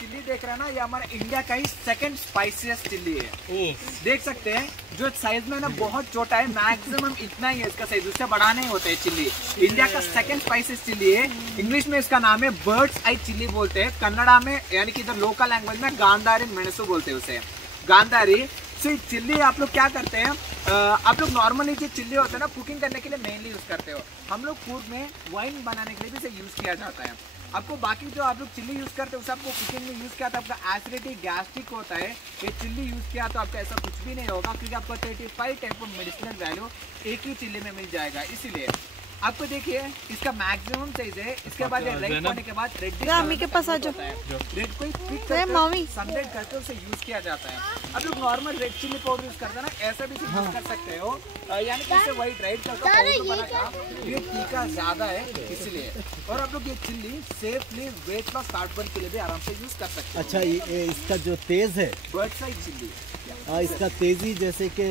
Chilli देख रहे हैं ना, ये हमारा इंडिया का ही सेकंड स्पाइसीएस्ट चिल्ली है। देख सकते हैं जो साइज में ना बहुत छोटा है, मैक्सिमम इतना ही है इसका साइज, उससे बड़ा नहीं होता है चिल्ली। इंडिया का सेकंड स्पाइसीएस्ट चिल्ली है। इंग्लिश में इसका नाम है बर्ड्स आई चिल्ली बोलते हैं, कन्नड़ा में यानी कि इधर लोकल लैंग्वेज में गांधारी मेणसु बोलते हैं उसे, गांधारी। सो चिल्ली आप लोग क्या करते हैं, आप लोग नॉर्मली जो चिल्ली होता है ना कुकिंग करने के लिए मेनली यूज करते हो, हम लोग फूड में वाइन बनाने के लिए भी इसे यूज किया जाता है। आपको बाकी जो आप लोग चिल्ली यूज करते हो उसे आपको कुकिंग में यूज किया तो आपका एसिडिटी गैस्ट्रिक होता है, ये चिल्ली यूज किया तो आपका ऐसा कुछ भी नहीं होगा, क्योंकि आपको 35 टाइप ऑफ मेडिसिनल वैल्यू एक ही चिल्ली में मिल जाएगा। इसीलिए आपको देखिए इसका मैक्सिमम साइज है, इसके बाद रेड होने के बाद रेड के पास आ जाओ, रेड कोई सनरेड करके उसे यूज किया जाता है। अब लोग normal red chilli powder use करते हैं ना, ऐसा भी यूज कर सकते हो, यानी कि इसे व्हाइट रेड करके पाउडर बनाकर, ये तीखा ज्यादा है इसलिए। और आप लोग ये chilli safely weight loss card के लिए भी आराम से यूज कर सकते हैं। अच्छा, ये इसका जो तेज है बर्ड्स आई चिल्ली, इसका तेजी जैसे कि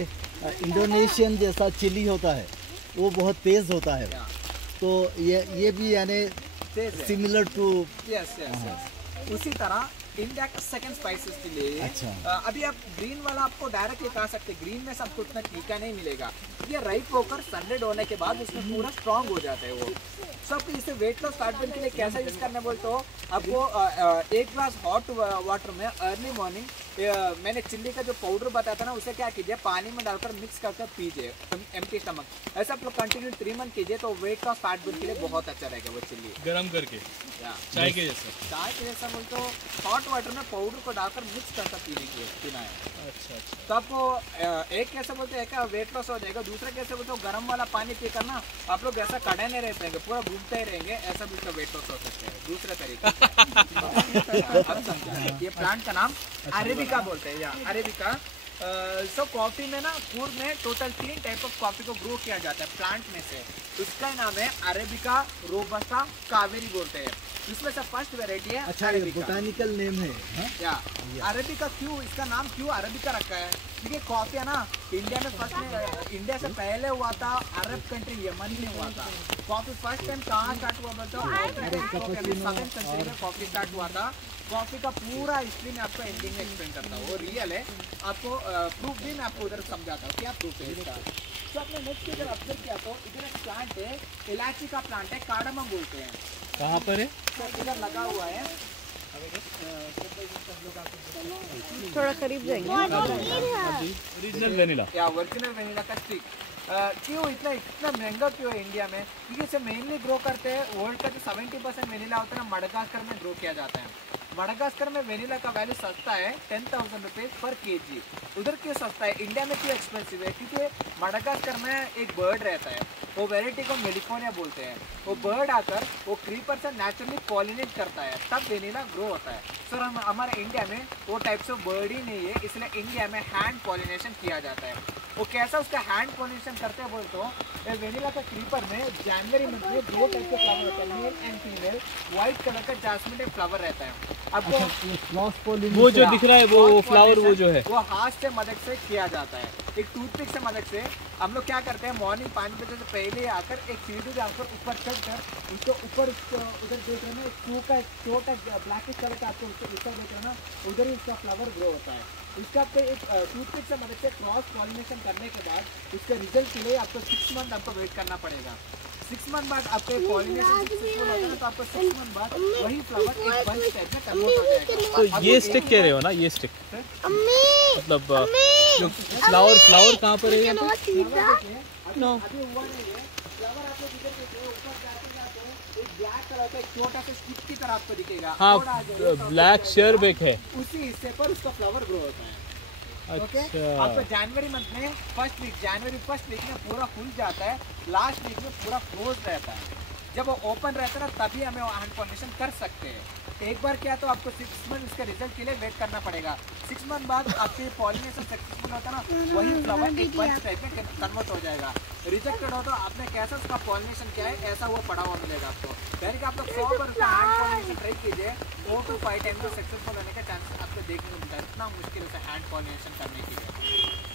इंडोनेशियन जैसा चिल्ली होता है वो बहुत तेज होता है, तो ये भी यानी सिमिलर टू उसी तरह इंडिया का सेकंड स्पाइसेस के लिए। अच्छा। अभी आप ग्रीन वाला आपको डायरेक्टली खा सकते हैं, ग्रीन में सबको उतना तीखा नहीं मिलेगा, ये राइप होकर सनरेड होने के बाद उसमें पूरा स्ट्रांग हो जाता है वो सब। इसे वेट लॉस कार्टन के लिए कैसा यूज करना बोलते हो, आपको एक ग्लास हॉट वाटर में अर्ली मॉर्निंग मैंने चिल्ली का जो पाउडर बताया था ना उसे क्या कीजिए पानी में डालकर मिक्स करके पीजिए एम्प्टी स्टमक, ऐसा आप लोग कंटिन्यू 3 मंथ कीजिए तो वेट लॉस कार्टन के लिए बहुत अच्छा रहेगा वो चिल्ली। गरम करके चाय के जैसा बोलते हो, हॉट वाटर में पाउडर को डालकर मिक्स करकर पीना है। अच्छा। तो आपको एक कैसे बोलते हैं क्या वेट लॉस हो जाएगा, दूसरा कैसे बोलते हो गर्म वाला पानी पीकर ना आप लोग ऐसा खड़े नहीं रहते हैं, पूरा घूमते ही रहेंगे, ऐसा भी उसका वेट लॉस हो सकता है दूसरे तरीके। अब समझा, ये प्लांट का नाम अरेबिका बोलते हैं, या अरेबिका। सो कॉफी में ना फूड में टोटल 3 टाइप ऑफ कॉफी को ग्रो किया जाता है प्लांट में से, उसका नाम है अरेबिका, रोबस्टा, कावेरी बोलते हैं, इसमें से फर्स्ट वेराइटी है। अच्छा, ये बोटानिकल नेम है या अरेबिका। क्यों इसका नाम क्यों अरेबिका रखा है, क्योंकि कॉफी है ना इंडिया में फर्स्ट में इंडिया से पहले हुआ था अरब कंट्री यमन में हुआ था। कॉफी फर्स्ट टाइम कहाँ स्टार्ट हुआ बोलते हो, सदर्न कंट्री में कॉफी स्टार्ट हुआ था। कॉफी का पूरा हिस्ट्री में आपको एंडिंग में एक्सप्लेन करता हूँ, वो रियल है, आपको प्रूफ भी मैं आपको उधर समझाता हूँ क्या प्रूफ है इसका। तो आपने नेक्स्ट इधर ऑब्जर्व किया तो इधर एक प्लांट है, इलायची का प्लांट है, कार्डमम बोलते हैं। कहाँ पर है? तो इधर लगा हुआ है, थोड़ा करीब जाएंगे। ओरिजिनल वेनिला या ओरिजिनल वेनिला का स्टिक। क्यों इतना महंगा क्यों है इंडिया में, क्योंकि इसे मेनली ग्रो करते हैं, वर्ल्ड का जो 70% वेनिला होता है ना मडागास्कर में ग्रो किया जाता है। मडागास्कर में वेनिला का वैल्यू सस्ता है 10,000 रुपीज पर केजी। उधर क्यों सस्ता है, इंडिया में क्यों एक्सपेंसिव है, क्योंकि मडागास्कर में एक बर्ड रहता है, वो वेराइटी को मेलिफोनिया बोलते हैं, वो बर्ड आकर वो क्रीपर से नेचुरली पॉलिनेट करता है तब वेनिला ग्रो होता है। सर हमारे इंडिया में वो टाइप्स ऑफ बर्ड ही नहीं है, इसलिए इंडिया में हैंड पॉलिनेशन किया जाता है। वो कैसा उसका हैंड पॉलिनेशन करते हैं बोलते हो, वेनिला का क्रीपर में जनवरी मंथ में 2 टाइप के फ्लावर होते हैं, male and female. White colour का जैस्मिन फ्लावर रहता है। आपको वो जो दिख रहा है वो फ्लावर वो जो है वो हाथ से मदद से किया जाता है, एक टूथपिक से मदद से। हम लोग क्या करते हैं मॉर्निंग 5 बजे से पहले आकर एक सीढ़ी जाकर ऊपर चढ़कर उसको ऊपर उधर देख रहे हैं ना, छोटा ब्लैक कलर का आपको ऊपर देख रहे ना, उधर ही उसका फ्लावर ग्रो होता है। इसका आपको एक टूथपिक से मदद से क्रॉस पॉलिनेशन करने के बाद उसके रिजल्ट के लिए आपको 6 मंथ आपको वेट करना पड़ेगा। 6 मंथ बाद आपके पॉलिनेशन सक्सेसफुल होता है तो आपको 6 मंथ बाद वही फ्लावर एक बंच टाइप में कन्वर्ट हो जाएगा। तो ये स्टिक कह रहे हो ना, ये स्टिक मतलब जो फ्लावर कहाँ पर है यहाँ पे? नो अभी हुआ नहीं है फ्लावर, आप लोग इधर देखिए ऊपर जाते एक ब्लैक कलर का छोटा सा स्टिक की तरह आपको दिखेगा। हाँ, ब्लैक शेयरबेक है, उसी हिस्से पर उसका फ्लावर ग्रो होता है। अच्छा। आपको जनवरी मंथ में जनवरी फर्स्ट वीक में पूरा खुल जाता है, लास्ट वीक में पूरा क्लोज रहता है। जब वो ओपन रहता है ना तभी हमें हैंड पॉलिनेशन कर सकते हैं। एक बार क्या तो आपको 6 मंथ इसके रिजल्ट के लिए वेट करना पड़ेगा। 6 मंथ बाद आपके पॉलिनेशन सक्सेसफुल होता है ना, वही फ्लावर एक बंच टाइप में कन्वर्ट हो जाएगा। रिजेक्टेड हो तो आपने कैसा उसका पॉलिनेशन किया है ऐसा वो पड़ा हुआ मिलेगा आपको, यानी कि आप लोग 100 बार उसका हैंड पॉलिनेशन ट्राई कीजिए 4 to 5 टाइम तो सक्सेसफुल होने का चांसेस आपको देखने को मिलता है, इतना मुश्किल होता है हैंड पॉलिनेशन करने के लिए।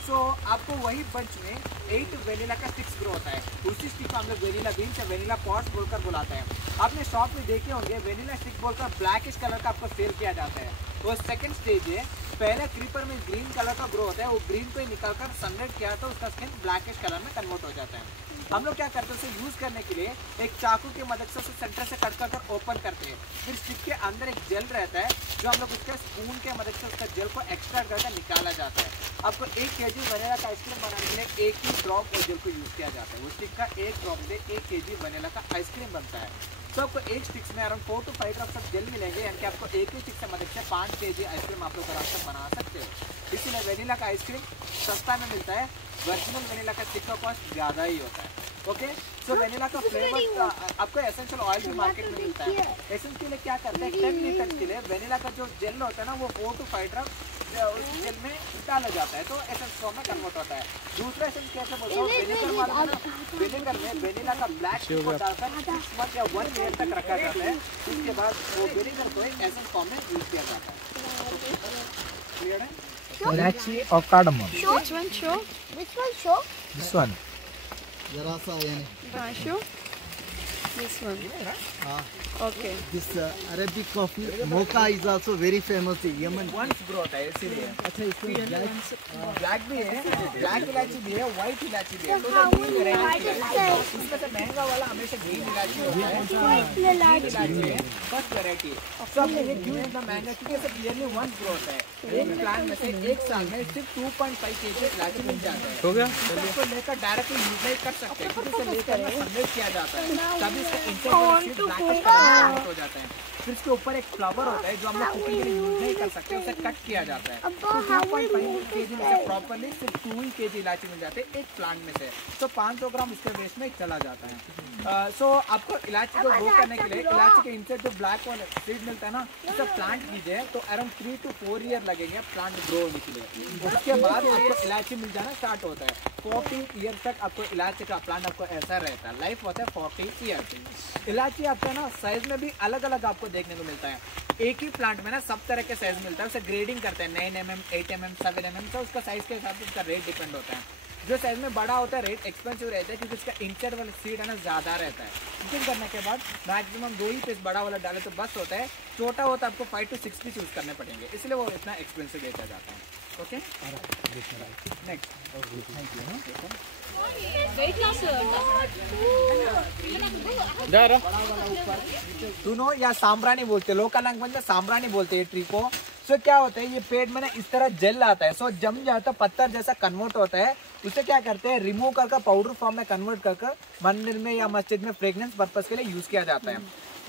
सो आपको वही बंच में 8 वेनिला का स्टिक्स ग्रो होता है, उसी स्टिक को हम लोग वेनिला बीन्स या वेनिला पॉट्स बोलकर बुलाते हैं। आपने शॉप में देखे होंगे वेनिला स्टिक बोलकर ब्लैकिश कलर का आपको सेल किया जाता है। वो सेकंड स्टेज है, पहले क्रीपर में ग्रीन कलर का ग्रो होता है, वो ग्रीन को निकालकर सनलाइट किया तो उसका स्किन ब्लैकिश कलर में कन्वर्ट हो जाता है। हम लोग क्या करते हैं उसे यूज करने के लिए एक चाकू की मदद से उसे सेंटर से कट कर ओपन करते हैं, फिर स्टिक के अंदर एक जेल रहता है जो हम लोग उसके स्पून के मदद से उसका जेल को एक्सट्रैक्ट करके निकाला जाता है। आपको 1 kg वनीला का आइसक्रीम बनाने के लिए 1 ही ड्रॉप जेल को यूज किया जाता है। वो स्टिक का 1 ड्रॉप से 1 kg वनीला का आइसक्रीम बनता है। तो आपको एक स्टिक्स में around 4 to 5 drops of gel मिलेंगे, यानी कि आपको एक ही स्टिक से मदद से 5 kg आइसक्रीम आप लोग आराम से बना सकते हो। इसीलिए वेनिला का आइसक्रीम सस्ता में मिलता है, वर्जिनल वेनिला का स्टिक का कॉस्ट ज़्यादा ही होता है। ओके, सो वेनिला का फ्लेवर आपको एसेंशियल ऑयल भी मार्केट में मिलता है। एसेंस के लिए क्या करते हैं 10 लीटर के लिए वेनिला का जो जेल होता है ना वो 4 to 5 ड्रॉप्स उस जेल में डाला जाता है तो एसेंस फॉर्म में कन्वर्ट होता है। दूसरा एसेंस कैसे बोलते हैं विनेगर वाला ना, विनेगर में वेनिला का ब्लैक टी को डालकर 6 मंथ या 1 ईयर तक रखा जाता है, उसके बाद वो विनेगर को एसेंस फॉर्म में यूज किया जाता है। क्लियर है? इलायची और cardamom. Which one show? Which one show? This one जरा सा यानी Show. This one. Okay. This Arabic coffee mocha is also very famous in Yemen. Once ग्रो होता है इसीलिए। अच्छा, इसमें ब्लैक भी है, ब्लैक इलायची भी है, व्हाइट इलायची भी है। तो तीन वैरायटी है। उसमें से महंगा वाला हमेशा ग्रीन इलायची होता है। ग्रीन इलायची है फर्स्ट वैरायटी। सब ये क्यों इतना महंगा, क्योंकि सब ईयरली वंस ग्रो होता है। एक प्लांट में से एक साल में सिर्फ 2.5 kg इलायची मिल जाता है। हो गया? तो इसको लेकर डायरेक्टली यूटिलाइज कर सकते हैं, क्योंकि इसे लेकर सनलाइट किया जाता है, तभी इसका इंसेक्ट हो जाता है। फिर इसके ऊपर एक फ्लावर होता है जो हम लोग कुकिंग के लिए यूज नहीं कर सकते, उसे कट किया जाता है। तो 2.5 kg में से प्रॉपरली सिर्फ 2 ही kg इलायची मिल जाते हैं एक प्लांट में से, तो 500 ग्राम उसके वेस्ट में चला जाता है। सो आपको इलायची को ग्रो करने के लिए इलायची के इनसेट जो ब्लैक वाला सीड मिलता है ना, उसे प्लांट कीजिए तो अराउंड 3 to 4 ईयर लगेंगे प्लांट ग्रो होने के लिए। उसके बाद आपको इलायची मिल जाना स्टार्ट होता है। 40 ईयर तक आपको इलायची का प्लांट आपको ऐसा रहता है, लाइफ होता है 40 ईयर। इलायची आपका ना साइज में भी अलग अलग आपको देखने को मिलता है। एक ही प्लांट में ना सब तरह के साइज मिलता है, उसे ग्रेडिंग करते हैं 9 mm, 8 mm, 7 mm, तो उसका साइज के हिसाब से उसका रेट डिपेंड होता है। जो साइज में बड़ा होता है रेट एक्सपेंसिव रहता है, क्योंकि उसका इंसेट वाला सीड है ना ज़्यादा रहता है। कुकिंग करने के बाद मैक्सिमम 2 ही पीस बड़ा वाला डाले तो बस होता है, छोटा होता है आपको 5 to 6 पीस यूज़ करने पड़ेंगे, इसलिए वो इतना एक्सपेंसिव बेचा जाता है। ओके, नेक्स्ट जा रहा सुनो, या सांब्रानी बोलते हैं, लोकल लैंग्वेज में सांब्रानी बोलते हैं ट्री को। सो क्या होता है ये पेड़ में ना इस तरह जेल आता है, सो जम जाता है, पत्थर जैसा कन्वर्ट होता है, उसे क्या करते हैं रिमूव करके पाउडर फॉर्म में कन्वर्ट करके मंदिर में या मस्जिद में फ्रेग्रेंस पर्पस के लिए यूज किया जाता है।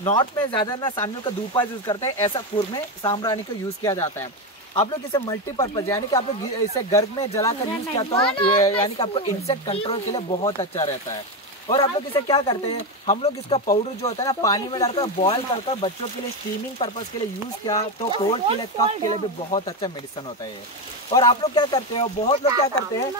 नॉर्थ में ज्यादा ना सैंडल का धूपा यूज करते हैं, ऐसा पूर्व में सांब्रानी को यूज किया जाता है। आप लोग इसे मल्टीपर्पज यानी कि आप लोग इसे गर्म में जलाकर यूज किया तो यानी कि आपको इंसेक्ट कंट्रोल के लिए बहुत अच्छा रहता है। और आप लोग इसे क्या करते हैं, हम लोग इसका पाउडर जो होता है ना पानी में डालकर बॉयल करके बच्चों के लिए स्टीमिंग पर्पस के लिए यूज किया तो कोल्ड के लिए कफ के लिए भी बहुत अच्छा मेडिसिन होता है ये। और आप लोग क्या करते हो, बहुत लोग क्या करते हैं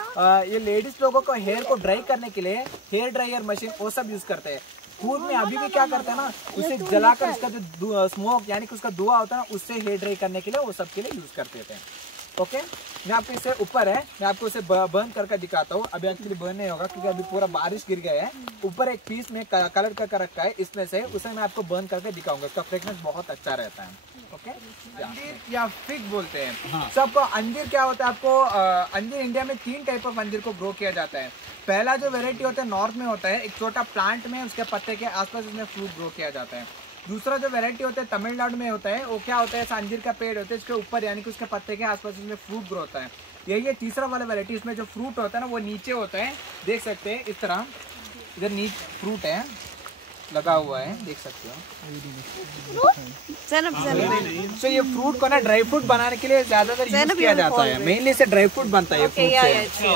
ये लेडीज लोगों को हेयर को ड्राई करने के लिए हेयर ड्रायर मशीन वो सब यूज करते हैं। फूड में अभी भी क्या करते हैं ना, उसे जलाकर इसका जो स्मोक यानी कि उसका धुआं होता है ना उससे हेयर ड्राई करने के लिए वो सब के लिए यूज करते हैं। ओके, मैं आपको इसे ऊपर है, मैं आपको इसे बर्न करके दिखाता हूँ। अभी एक्चुअली बर्न नहीं होगा क्योंकि अभी पूरा बारिश गिर गया है। ऊपर एक पीस में कलर करके रखा है, इसमें से उसे मैं आपको बर्न करके दिखाऊंगा, इसका फ्रेग्रेंस बहुत अच्छा रहता है। ओके, अंजीर या फिग बोलते हैं सबको। अंजीर क्या होता है, आपको अंजीर इंडिया में 3 टाइप ऑफ अंजीर को ग्रो किया जाता है। पहला जो वेराइटी होता है नॉर्थ में होता है, एक छोटा प्लांट में उसके पत्ते के आसपास उसमें फ्रूट ग्रो किया जाता है। दूसरा जो वेराइटी होता है तमिलनाडु में होता है, वो क्या होता है अंजीर का पेड़ होता है, इसके ऊपर यानी कि उसके पत्ते के आसपास उसमें फ्रूट ग्रो होता है। यही है तीसरा वाला वेराइटी, इसमें जो फ्रूट होता है ना वो नीचे होता है, देख सकते हैं इस तरह, इधर नीचे फ्रूट है लगा हुआ है, देख सकते हो। तो ये फ्रूट को ना ड्राई फ्रूट बनाने के लिए ज्यादातर यूज किया जाता है, मेनली इसे ड्राई फ्रूट बनता है फ्रूट से।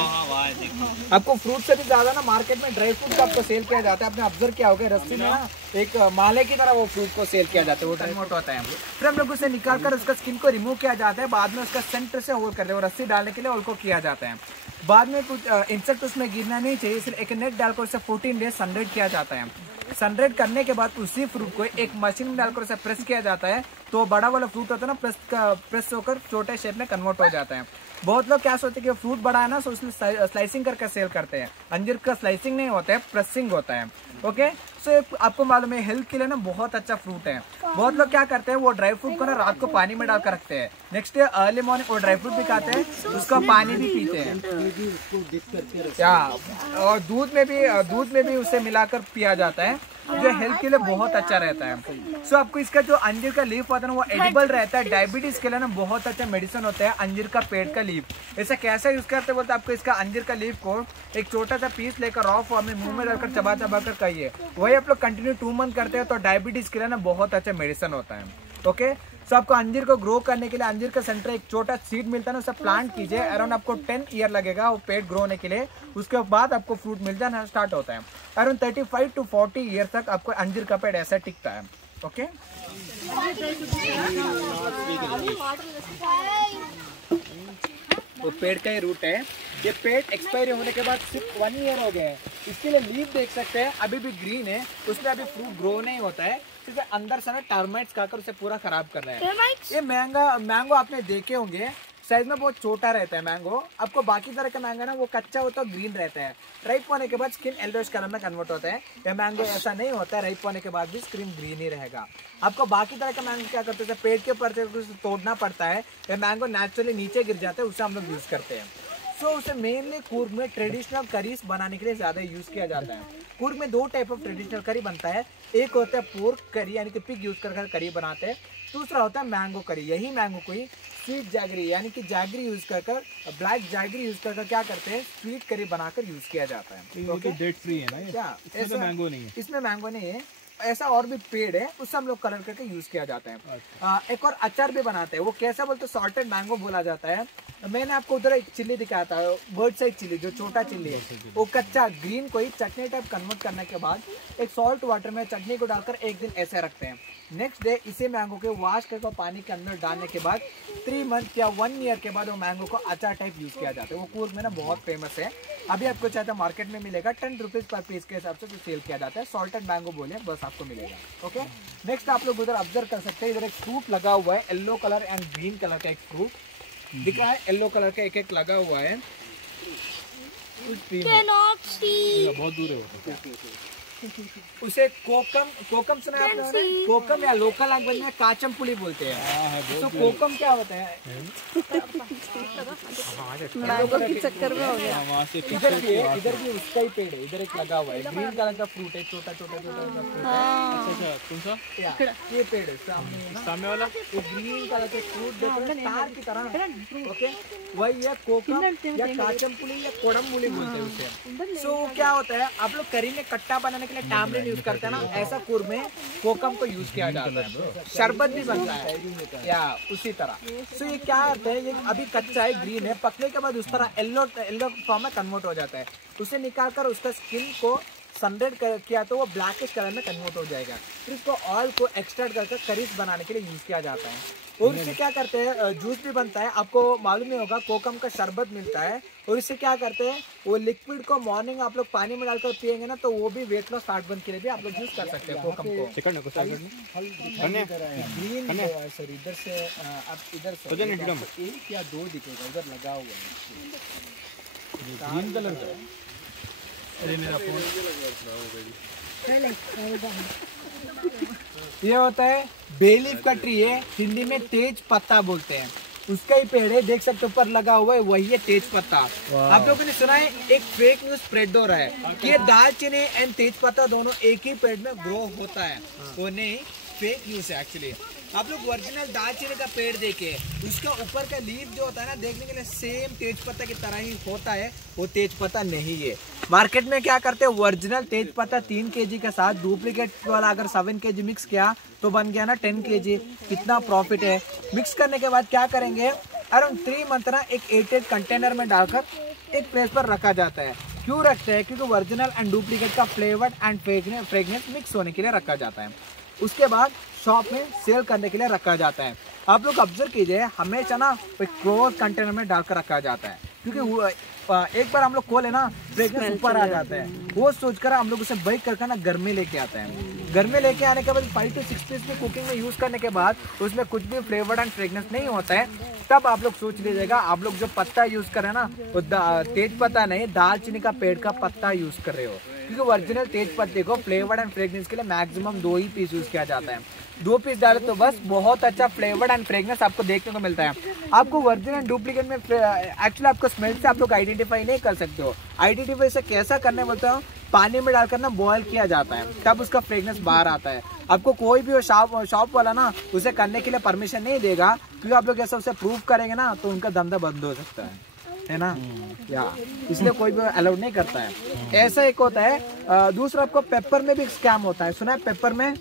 आपको फ्रूट से भी ज्यादा ना मार्केट में ड्राई फ्रूट का आपको सेल किया जाता है। आपने ऑब्जर्व किया होगा रस्सी में ना एक माले की तरह वो फ्रूट को सेल किया जाता है, वो कन्वर्ट होता है। फिर हम लोग उसे निकाल कर उसका स्किन को रिमूव किया जाता है, बाद में उसका सेंटर से होल करते हैं, रस्सी डालने के लिए होल को किया जाता है। बाद में कुछ इंसेक्ट उसमें गिरना नहीं चाहिए, इसलिए एक नेट डालकर उसे 14 डेज सनलाइट किया जाता है। सनरेड करने के बाद उसी फ्रूट को एक मशीन में डालकर उसे प्रेस किया जाता है, तो बड़ा वाला फ्रूट होता है ना प्रेस होकर छोटे शेप में कन्वर्ट हो जाता है। बहुत लोग क्या सोचते हैं कि फ्रूट बड़ा है ना, तो उसमें स्लाइसिंग करके सेल करते हैं। अंजीर का स्लाइसिंग नहीं होता है, प्रेसिंग होता है। ओके, सो आपको मालूम है हेल्थ के लिए ना बहुत अच्छा फ्रूट है। बहुत लोग क्या करते हैं, वो ड्राई फ्रूट को ना रात को पानी में डालकर रखते हैं, नेक्स्ट डे अर्ली मॉर्निंग वो ड्राई फ्रूट भी खाते हैं, उसका पानी भी पीते हैं। क्या और दूध में भी उसे मिलाकर पिया जाता है, जो हेल्थ के लिए बहुत अच्छा रहता है। सो आपको इसका जो अंजीर का लीफ होता है ना, वो एडिबल रहता है। डायबिटीज के लिए ना बहुत अच्छा मेडिसिन होता है अंजीर का पेड़ का लीफ। ऐसा कैसे यूज करते बोलते, आपको इसका अंजीर का लीफ को एक छोटा सा पीस लेकर रॉ फॉर्म में मुंह में डालकर चबा चबा कर खाइए। वही आप लोग कंटिन्यू 2 मंथ करते हैं तो डायबिटीज के लिए ना बहुत अच्छा मेडिसिन होता है। ओके, सो आपको अंजीर को ग्रो करने के लिए अंजीर का सेंटर एक छोटा सीड मिलता है ना, उसे प्लांट कीजिए। अराउंड आपको 10 ईयर लगेगा वो पेड़ ग्रो होने के लिए। उसके बाद आपको फ्रूट मिल जाना स्टार्ट होता है। अराउंड 35 to 40 ईयर तक आपको अंजीर का पेड़ ऐसा टिकता है। ओके, वो पेड़ का ही रूट है। ये पेड़ एक्सपायरी होने के बाद सिर्फ 1 ईयर हो गया है। इसके लिए लीफ देख सकते हैं अभी भी ग्रीन है, उसमें अभी फ्रूट ग्रो नहीं होता है, क्योंकि अंदर से ना टर्माइट्स खाकर उसे पूरा खराब कर रहा है। ये मैंगो आपने देखे होंगे, साइज में बहुत छोटा रहता है मैंगो। आपको बाकी तरह का मैंगो ना वो कच्चा होता है, ग्रीन रहता है, राइप होने के बाद स्किन येलोइश कलर में कन्वर्ट होता है। यह मैंगो ऐसा नहीं होता है, राइप होने के बाद भी स्किन ग्रीन ही रहेगा। आपको बाकी तरह का मैंगो क्या करते हैं, पेड़ के ऊपर से तोड़ना पड़ता है। यह मैंगो नेचुरली नीचे गिर जाता है, उसे हम लोग यूज करते हैं। सो उसे मेनली कूर्ग में ट्रेडिशनल करीज बनाने के लिए ज्यादा यूज किया जाता है। कूर्ग में 2 टाइप ऑफ ट्रेडिशनल करी बनता है। एक होता है पोर्क करी, यानी कि पिग यूज कर करी बनाते हैं। दूसरा होता है मैंगो करी। यही मैंगो को ही स्वीट जैगरी, यानी कि जैगरी यूज कर ब्लैक जैगरी यूज कर क्या करते हैं, स्वीट करी बनाकर यूज किया जाता है। ओके, डेट फ्री है ना ये? क्या इसमें तो मैंगो नहीं है? इसमें मैंगो नहीं है। ऐसा और भी पेड़ है, उससे हम लोग कलर करके यूज किया जाता है। एक और अचार भी बनाते हैं, वो कैसा बोलते हैं, सॉल्टेड मैंगो बोला जाता है। मैंने आपको उधर एक चिल्ली दिखाया था, बर्ड साइड चिल्ली, जो छोटा चिल्ली है, वो कच्चा ग्रीन को ही चटनी टाइप कन्वर्ट करने के बाद एक सॉल्ट वाटर में चटनी को डालकर एक दिन ऐसे रखते हैं। नेक्स्ट डे इसे मैंगो के वॉश करके पानी के अंदर डालने के बाद 3 मंथ या 1 ईयर के बाद वो मैंगो को अचार टाइप यूज किया जाता है। वो कूर्ग में ना बहुत फेमस है। अभी आपको चाहता है मार्केट में मिलेगा 10 रुपीज पर पीस के हिसाब से तो सेल किया जाता है। सॉल्टेड मैंगो बोले बस आपको मिलेगा। ओके, नेक्स्ट आप लोग उधर ऑब्जर्व कर सकते हैं, इधर एक फ्रूट लगा हुआ है, yellow colour and green colour का एक फ्रूट दिख रहा है। येलो कलर का एक लगा हुआ है, बहुत दूर है। उसे कोकम सुना है आपने? कोकम या लोकल लैंग्वेज में काचम पुली बोलते हैं। तो कोकम क्या होता है? मैंगो के चक्कर में हो गया। इधर भी उसका ही पेड़ है, इधर एक लगा हुआ है, ग्रीन कलर का फ्रूट है, छोटा छोटा फ्रूट। अच्छा, कौन सा? ये पेड़ है सामने वाला, वो ग्रीन कलर के फ्रूट देखो ना, तार की तरह। ओके, वही है कोकम या काचम पुली या कोडम पुली बोलते हैं उसे। सो क्या होता है, आप लोग करी में कट्टा बनाने के लिए टैमरिन यूज करते हैं ना, ऐसा कूर्ग में कोकम को यूज किया जाता है। शरबत भी बनता है या उसी तरह। सो ये क्या होता है, ये अभी कच्चा है, ग्रीन है, पकने के बाद उस तरह येलो फॉर्म में कन्वर्ट हो जाता है। उसे निकालकर उसका स्किन को सनरेड किया तो वो ब्लैकिश कलर में कन्वर्ट हो जाएगा। फिर इसको ऑयल को एक्सट्रैक्ट करके करीज बनाने के लिए यूज किया जाता है। और इससे क्या करते हैं, जूस भी बनता है। आपको मालूम नहीं होगा, कोकम का शरबत मिलता है। और इससे क्या करते हैं, वो लिक्विड को मॉर्निंग आप लोग पानी में डालकर पिएंगे ना, तो वो भी वेट लॉस फैट बर्न के लिए भी आप लोग यूज कर सकते हैं कोकम को। ग्रीन सॉरी, इधर से आप इधर से 1 या 2 दिखेगा, उधर लगा हुआ है ग्रीन कलर का। अरे मेरा फोन ये होता है बेलीफ का ट्री है, हिंदी में तेज पत्ता बोलते हैं। उसका ही पेड़ है, देख सकते ऊपर लगा हुआ है, वही है तेज पत्ता। आप लोगों ने सुना है एक फेक न्यूज स्प्रेड हो रहा है कि ये दालचीनी एंड तेज पत्ता दोनों एक ही पेड़ में ग्रो होता है। वो नहीं, फेक न्यूज है एक्चुअली। आप लोग ओरिजिनल दालचीनी का पेड़ देखे, उसका ऊपर का लीफ जो होता है ना, देखने के लिए सेम तेज पत्ता की तरह ही होता है, वो तेज पत्ता नहीं है। मार्केट में क्या करते हैं, ओरिजिनल तेज पत्ता 3 kg के साथ डुप्लीकेट वाला अगर 7 kg मिक्स किया तो बन गया ना 10 kg। कितना प्रॉफिट है। मिक्स करने के बाद क्या करेंगे, अराउंड 3 मंथ ना एक 8 कंटेनर में डालकर एक प्लेस पर रखा जाता है। क्यों रखते हैं, क्योंकि ओरिजिनल एंड डुप्लीकेट का फ्लेवर एंड फ्रेगनेंस मिक्स होने के लिए रखा जाता है। उसके बाद शॉप में सेल करने के लिए रखा जाता है। आप लोग ऑब्जर्व कीजिए, हमेशा ना एक क्लोज कंटेनर में डालकर रखा जाता है, क्योंकि एक बार हम लोग खोले ना, फ्रेग्रेंस ऊपर आ जाता है। वो सोचकर हम लोग उसे बेक करके ना घर में लेके आते हैं। घर में लेके आने के बाद 5 to 6 पीस में कुकिंग में यूज करने के बाद उसमें कुछ भी फ्लेवर्ड एंड फ्रेग्रेंस नहीं होता है, तब आप लोग सोच लीजिएगा आप लोग जो पत्ता यूज कर रहे हैं ना वो तेज पत्ता नहीं, दालचीनी का पेड़ का पत्ता यूज कर रहे हो, क्योंकि ओरिजिनल तेज पत्ते को फ्लेवर्ड एंड फ्रेग्रेंस के लिए मैक्सिमम 2 ही पीस यूज किया जाता है। 2 पीस डाले तो बस बहुत अच्छा फ्लेवर्ड एंड फ्रेग्रेंस आपको देखने को मिलता है। आपको ओरिजिनल एंड डुप्लीकेट में एक्चुअली आपको स्मेल से आप लोग आइडेंटिफाई नहीं कर सकते हो। आइडेंटिफाई से कैसा करने बोलते हो, पानी में डालकर ना बॉयल किया जाता है, तब उसका फ्रेग्रेंस बाहर आता है। आपको कोई भी शॉप वाला ना उसे करने के लिए परमिशन नहीं देगा, क्योंकि आप लोग ऐसा उसे प्रूव करेंगे ना तो उनका धंधा बंद हो सकता है ना, या इसलिए कोई भी अलाउड नहीं करता है। ऐसा एक होता है। दूसरा आपको पेपर में भी स्कैम होता है, सुना है पेपर में?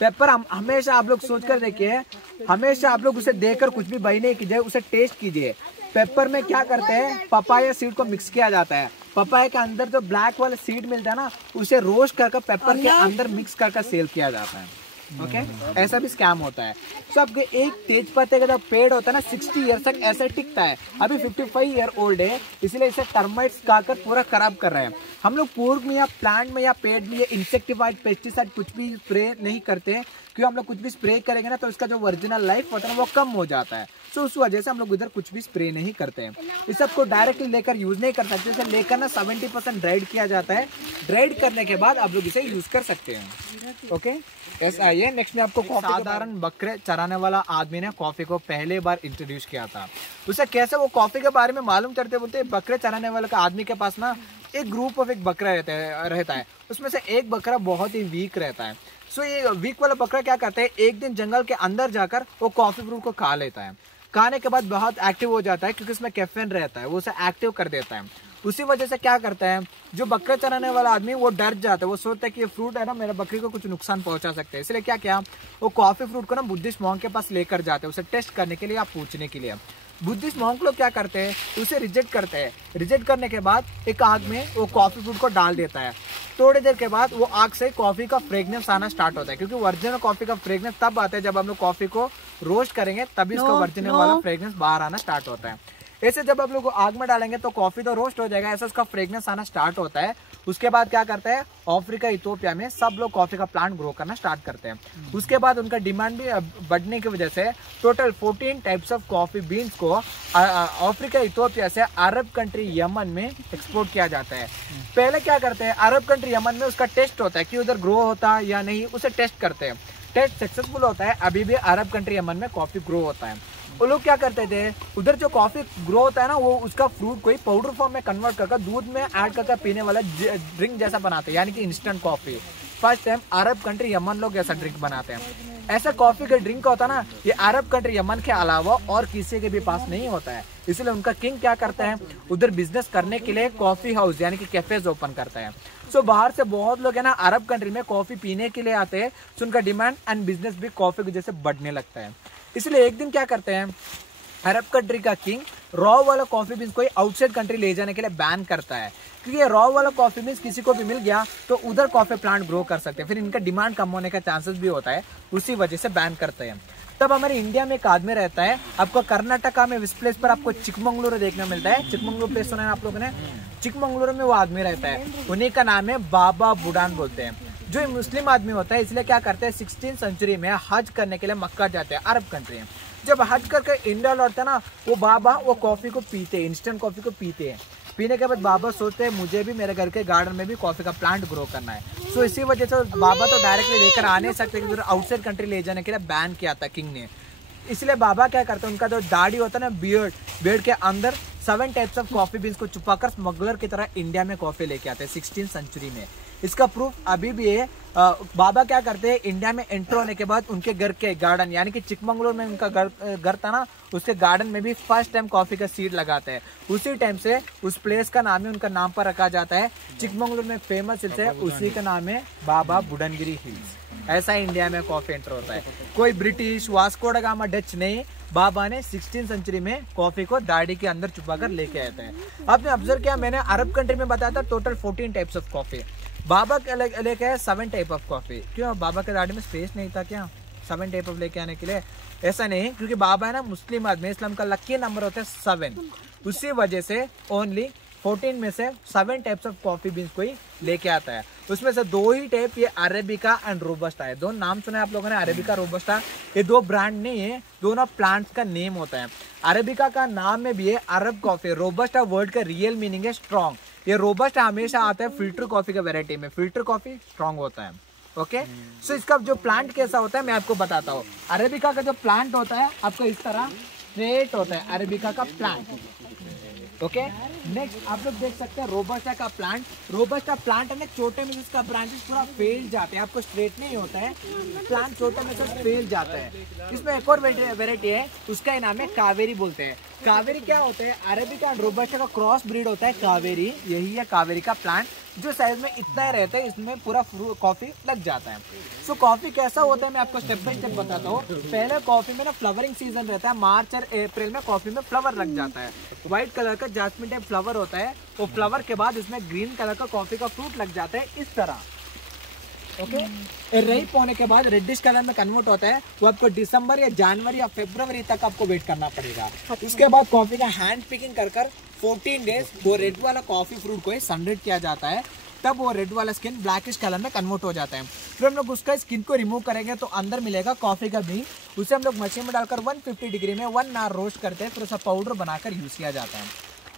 पेपर हमेशा आप लोग सोच कर देखिए, हमेशा आप लोग उसे देखकर कुछ भी बाई नहीं कीजिए, उसे टेस्ट कीजिए। पेपर में क्या करते हैं, पपाया सीड को मिक्स किया जाता है। पपाया के अंदर जो ब्लैक वाला सीड मिलता है ना उसे रोस्ट करके पेपर के अंदर मिक्स करके सेल किया जाता है। ओके ऐसा भी स्कैम होता है। तो आपके एक तेज पत्ते का जो पेड़ होता है ना 60 ईयर तक ऐसा टिकता है। अभी 55 ईयर ओल्ड है, इसलिए इसे टर्माइट्स खाकर पूरा खराब कर रहे हैं। हम लोग पूर्व में या प्लांट में या पेड़ में इंसेक्टिसाइड पेस्टिसाइड कुछ भी स्प्रे नहीं करते, क्योंकि हम लोग कुछ भी स्प्रे करेंगे ना तो इसका जो ओरिजिनल लाइफ होता है ना वो कम हो जाता है। तो उस वजह से हम लोग इधर कुछ भी स्प्रे नहीं करते हैं। इस सबको डायरेक्टली लेकर यूज नहीं कर सकते, इसे लेकर ना 70% ड्राइड किया जाता है। ड्राइड करने के बाद आप लोग इसे यूज कर सकते हैं। ओके ऐसा आइए नेक्स्ट में आपको साधारण बकरे चराने वाला आदमी ने कॉफी को पहले बार इंट्रोड्यूस किया था। उसे कैसे वो कॉफी के बारे में मालूम करते बोलते बकरे चराने वाले का आदमी के पास ना एक ग्रुप ऑफ एक बकरा रहता है। उसमें से एक बकरा बहुत ही वीक रहता है। सो ये वीक वाला बकरा क्या करता है, एक दिन जंगल के अंदर जाकर वो कॉफी फ्रूट को खा लेता है। खाने के बाद बहुत एक्टिव हो जाता है, क्योंकि उसमें कैफीन रहता है, वो उसे एक्टिव कर देता है। उसी वजह से क्या करता है, जो बकरा चराने वाला आदमी वो डर जाता है, वो सोचता है कि ये फ्रूट है ना मेरा बकरी को कुछ नुकसान पहुंचा सकते हैं। इसलिए क्या किया, वो कॉफी फ्रूट को ना बुद्धिस्ट मॉन्क के पास लेकर जाते हैं, उसे टेस्ट करने के लिए या पूछने के लिए। बुद्धिस्ट मॉन्क लोग क्या करते हैं, उसे रिजेक्ट करते हैं। रिजेक्ट करने के बाद एक आग में वो कॉफी फ्रूट को डाल देता है। थोड़ी देर के बाद वो आग से कॉफी का फ्रेग्रेंस आना स्टार्ट होता है, क्योंकि ओरिजिनल कॉफी का फ्रेग्रेंस तब आता है जब हम लोग कॉफी को रोस्ट करेंगे, तभी इसका ओरिजिनल वाला फ्रेग्रेंस बाहर आना स्टार्ट होता है। ऐसे जब आप लोग आग में डालेंगे तो कॉफी तो रोस्ट हो जाएगा, ऐसा उसका फ्रेग्रेंस आना स्टार्ट होता है। उसके बाद क्या करते हैं, अफ्रीका इथोपिया में सब लोग कॉफी का प्लांट ग्रो करना स्टार्ट करते हैं। उसके बाद उनका डिमांड भी बढ़ने की वजह से total 14 types of coffee beans को अफ्रीका इथोपिया से अरब कंट्री यमन में एक्सपोर्ट किया जाता है। पहले क्या करते हैं, अरब कंट्री यमन में उसका टेस्ट होता है कि उधर ग्रो होता है या नहीं, उसे टेस्ट करते हैं। टेस्ट सक्सेसफुल होता है, अभी भी अरब कंट्री यमन में कॉफी ग्रो होता है। वो लोग क्या करते थे, उधर जो कॉफी ग्रो होता है ना वो उसका फ्रूट को पाउडर फॉर्म में कन्वर्ट करके दूध में ऐड करके पीने वाला ड्रिंक जैसा बनाते हैं, यानी कि instant coffee. First time Arab country Yemen लोग ऐसा ड्रिंक बनाते हैं। ऐसा कॉफी का ड्रिंक होता है ना, ये अरब कंट्री यमन के अलावा और किसी के भी पास नहीं होता है। इसलिए उनका किंग क्या करता है, उधर बिजनेस करने के लिए कॉफी हाउस यानी कि कैफेज ओपन करता है। सो बाहर से बहुत लोग है ना अरब कंट्री में कॉफी पीने के लिए आते हैं, तो उनका डिमांड एंड बिजनेस भी कॉफी की वजह से बढ़ने लगता है। इसलिए एक दिन क्या करते हैं, अरब कंट्री का किंग रॉ वाला कॉफी बीन्स को आउटसाइड कंट्री ले जाने के लिए बैन करता है, क्योंकि रॉ वाला कॉफी बीन्स किसी को भी मिल गया तो उधर कॉफी प्लांट ग्रो कर सकते हैं, फिर इनका डिमांड कम होने का चांसेस भी होता है, उसी वजह से बैन करते हैं। तब हमारे इंडिया में एक आदमी रहता है, आपको कर्नाटका में इस प्लेस पर आपको चिकमंगलुरु देखने मिलता है। चिकमंगलुरु प्लेस सुना है आप लोगों ने, चिकमंगलुरु में वो आदमी रहता है, उन्हीं का नाम है बाबा बुडान बोलते हैं। जो मुस्लिम आदमी होता है, इसलिए क्या करते हैं 16th सेंचुरी में हज करने के लिए मक्का जाते हैं अरब कंट्री में। जब हज करके इंडिया लौटते हैं ना, वो बाबा वो कॉफी को पीते हैं, इंस्टेंट कॉफी को पीते हैं। पीने के बाद बाबा सोचते हैं मुझे भी मेरे घर के गार्डन में भी कॉफी का प्लांट ग्रो करना है। सो इसी वजह से बाबा तो डायरेक्टली लेकर आ नहीं सकते, क्योंकि आउटसाइड कंट्री ले जाने के लिए बैन किया था किंग ने। इसलिए बाबा क्या करते हैं, उनका जो दाढ़ी होता है ना, बियर्ड के अंदर 7 टाइप्स ऑफ कॉफी बीन्स को छुपाकर स्मगलर की तरह इंडिया में कॉफी लेके आते हैं 16th सेंचुरी में। इसका प्रूफ अभी भी है। बाबा क्या करते हैं, इंडिया में एंटर होने के बाद उनके घर के गार्डन यानी कि चिकमंगलुरु में उनका घर था ना, उसके गार्डन में भी फर्स्ट टाइम कॉफी का सीड लगाते हैं। उसी टाइम से उस प्लेस का नाम है, उनका नाम पर रखा जाता है। चिकमंगलुरु में फेमस हिल्स है, उसी का नाम है बाबा बुडनगिरी हिल्स। ऐसा इंडिया में कॉफी एंटर होता है। कोई British Vasco da Gama Dutch नहीं, बाबा ने 16th सेंचुरी में कॉफी को दाढ़ी के अंदर छुपाकर लेके आए थे। आपने ऑब्जर्व किया, मैंने अरब कंट्री में बताया था टोटल 14 टाइप्स ऑफ कॉफी, बाबा लेके आए 7 टाइप ऑफ कॉफी। क्यों, बाबा के दाढ़ी में स्पेस नहीं था क्या 7 टाइप ऑफ लेके आने के लिए? ऐसा नहीं, क्योंकि बाबा है ना मुस्लिम आदमी, इस्लाम का लकी नंबर होता है 7, उसी वजह से ओनली 14 में से 7 टाइप्स ऑफ कॉफी बीन्स को ही लेके आता है। उसमें से 2 ही टाइप ये अरेबिका एंड रोबस्टा है। 2 नाम सुना है आप लोगों ने, अरेबिका रोबस्टा। ये 2 ब्रांड नहीं है, दोनों प्लांट्स का नेम होता है। अरेबिका का नाम में भी है अरब कॉफी। रोबस्टा वर्ड का रियल मीनिंग है स्ट्रॉन्ग। ये रोबस्टा हमेशा आता है फिल्टर कॉफी का वेराइटी में। फिल्टर कॉफी स्ट्रॉन्ग होता है। ओके, सो इसका जो प्लांट कैसा होता है मैं आपको बताता हूँ। अरेबिका का जो प्लांट होता है आपको इस तरह स्ट्रेट होता है, अरेबिका का प्लांट। ओके, नेक्स्ट आप लोग देख सकते हैं रोबस्टा का प्लांट। रोबस्टा प्लांट है ना, छोटे में से इसका ब्रांचेस पूरा फैल जाते हैं, आपको स्ट्रेट नहीं होता है, प्लांट छोटे में से फैल जाता है। इसमें एक और वेराइटी है, उसका ही नाम है कावेरी बोलते हैं। कावेरी क्या होता है, अरेबिका एंड रोबस्टा का क्रॉस ब्रीड होता है कावेरी। यही है कावेरी का प्लांट, जो साइज में इतना ही रहता है, इसमें पूरा कॉफी लग जाता है। सो कॉफी कैसा होता है मैं आपको स्टेप बाय स्टेप बताता हूँ। पहले कॉफी में ना फ्लावरिंग सीजन रहता है, मार्च और अप्रैल में कॉफी में फ्लावर लग जाता है। व्हाइट कलर का जास्मिन टाइप फ्लावर होता है। वो फ्लावर के बाद इसमें ग्रीन कलर का कॉफी का फ्रूट लग जाता है इस तरह। ओके, राइप होने के बाद रेडिश कलर में कन्वर्ट होता है। वो आपको दिसंबर या जनवरी या फरवरी तक आपको वेट करना पड़ेगा। उसके बाद कॉफी का हैंड पिकिंग कर 14 डेज वो रेड वाला कॉफी फ्रूट को सनरेट किया जाता है, तब वो रेड वाला स्किन ब्लैकिश कलर में कन्वर्ट हो जाता है। फिर हम लोग उसका स्किन को रिमूव करेंगे तो अंदर मिलेगा कॉफी का बीन। उसे हम लोग मशीन में डालकर 150 डिग्री में 1 आवर रोस्ट करते हैं, फिर उसका पाउडर बनाकर यूज किया जाता है।